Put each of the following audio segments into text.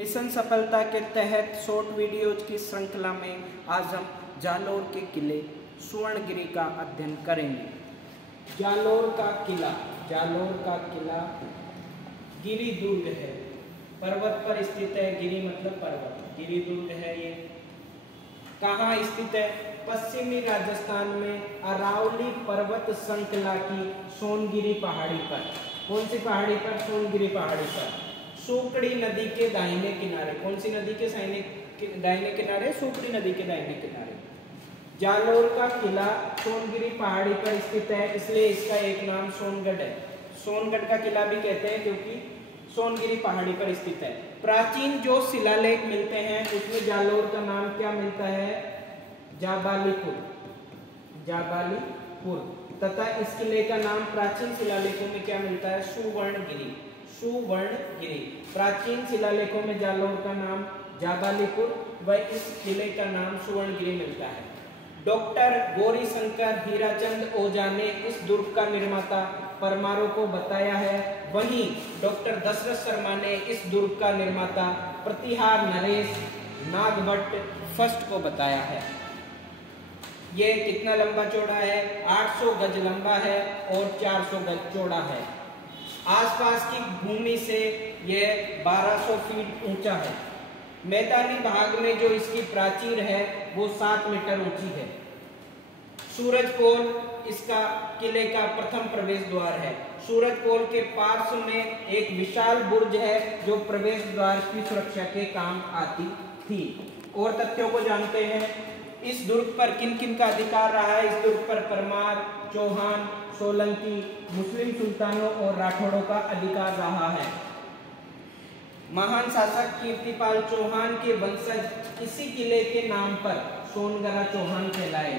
Mission सफलता के तहत शॉर्ट वीडियोज की श्रृंखला में आज हम जालोर के किले सुवर्णगिरी का अध्ययन करेंगे। जालोर का किला गिरी दुर्ग है, पर्वत पर स्थित है। गिरी मतलब पर्वत, गिरी दुर्ग है। ये कहाँ स्थित है? पश्चिमी राजस्थान में अरावली पर्वत श्रृंखला की सोनगिरी पहाड़ी पर। कौन सी पहाड़ी पर? सोनगिरी पहाड़ी पर, सुकड़ी नदी के दाहिने किनारे। कौन सी नदी के दाहिने किनारे? सुकड़ी नदी के दाहिने किनारे। जालोर का किला सोनगिरी पहाड़ी पर स्थित है, इसलिए इसका एक नाम सोनगढ़ है। सोनगढ़ का किला भी कहते हैं क्योंकि सोनगिरी पहाड़ी पर स्थित है। प्राचीन जो शिलालेख मिलते हैं उसमें जालोर का नाम क्या मिलता है? जाबालीपुर। तथा इस किले का नाम प्राचीन शिलालेखों में क्या मिलता है? सुवर्णगिरी। प्राचीन शिलालेखों में जालोर का नाम जाबालीपुर व इस किले का नाम सुवर्णगिरी मिलता है। डॉक्टर गौरीशंकर हीराचंद ओझा ने इस दुर्ग का निर्माता परमारों को बताया है। वहीं डॉक्टर दशरथ शर्मा ने इस दुर्ग का निर्माता प्रतिहार नरेश नागभट्ट फर्स्ट को बताया है। ये कितना लंबा चौड़ा है? 800 गज लंबा है और 400 गज चौड़ा है। आसपास की भूमि से यह 1200 फीट ऊंचा है। मैदानी भाग में जो इसकी प्राचीर है वो 7 मीटर ऊंची है। सूरज पोल इसका किले का प्रथम प्रवेश द्वार है। सूरज पोल के पार्श्व में एक विशाल बुर्ज है जो प्रवेश द्वार की सुरक्षा के काम आती थी। और तथ्यों को जानते हैं। इस दुर्ग पर किन किन का अधिकार रहा है? इस दुर्ग पर परमार, चौहान, सोलंकी, मुस्लिम सुल्तानों और राठौड़ों का अधिकार रहा है। महान शासक कीर्तिपाल चौहान के वंशज इसी किले के नाम पर सोनगरा चौहान कहलाए।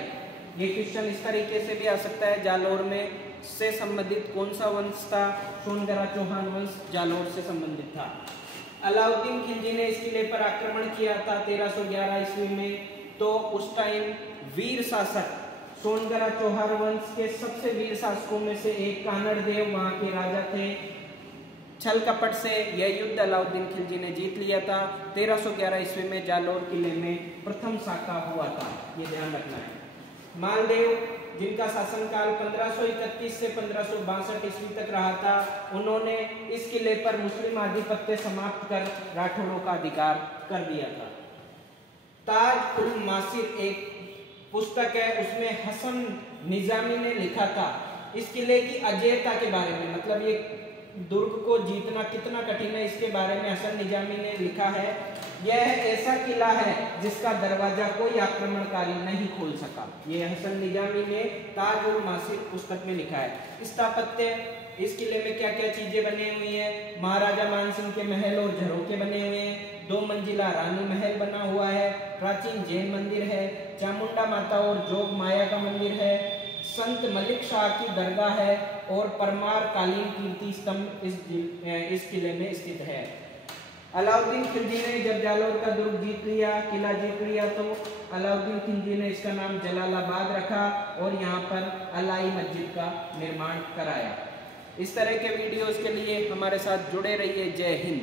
ये क्वेश्चन इस तरीके से भी आ सकता है, जालोर में से संबंधित कौन सा वंश था? सोनगरा चौहान वंश जालोर से संबंधित था। अलाउद्दीन खिलजी ने इस किले पर आक्रमण किया था 1311 ईस्वी में। तो उस टाइम वीर शासक सोनगरा चौहान वंश के सबसे वीर शासकों में से एक कानड़ देव वहां के राजा थे। छल कपट से यह युद्ध अलाउद्दीन खिलजी ने जीत लिया था। 1311 ईस्वी में जालोर किले में प्रथम शाखा हुआ था, ये ध्यान रखना है। मालदेव जिनका शासनकाल 1531 से 1562 ईस्वी तक रहा था, उन्होंने इस किले पर मुस्लिम आधिपत्य समाप्त कर राठौड़ों का अधिकार कर दिया था। ताज उल मासिर एक पुस्तक है, उसमें हसन निजामी ने लिखा था इस किले की अजेयता के बारे में, मतलब ये दुर्ग को जीतना कितना कठिन है इसके बारे में हसन निजामी ने लिखा है। यह ऐसा किला है जिसका दरवाजा कोई आक्रमणकारी नहीं खोल सका। ये हसन निजामी ने ताज उल मासिर पुस्तक में लिखा है। स्थापत्य, इस किले में क्या क्या चीजें बनी हुई है? महाराजा मानसिंह के महल और झरोखे बने हुए हैं। 2 मंजिला रानी महल बना हुआ है। प्राचीन जैन मंदिर है। चामुंडा माता और जोग माया का मंदिर है। संत मलिक शाह की दरगाह है और परमार कालीन कीर्ति स्तंभ इस किले में स्थित है। अलाउद्दीन खिलजी ने जब जालोर का दुर्ग किला जीत लिया तो अलाउद्दीन खिलजी ने इसका नाम जलालाबाद रखा और यहाँ पर अलाई मस्जिद का निर्माण कराया। इस तरह के वीडियोस के लिए हमारे साथ जुड़े रहिए। जय हिंद।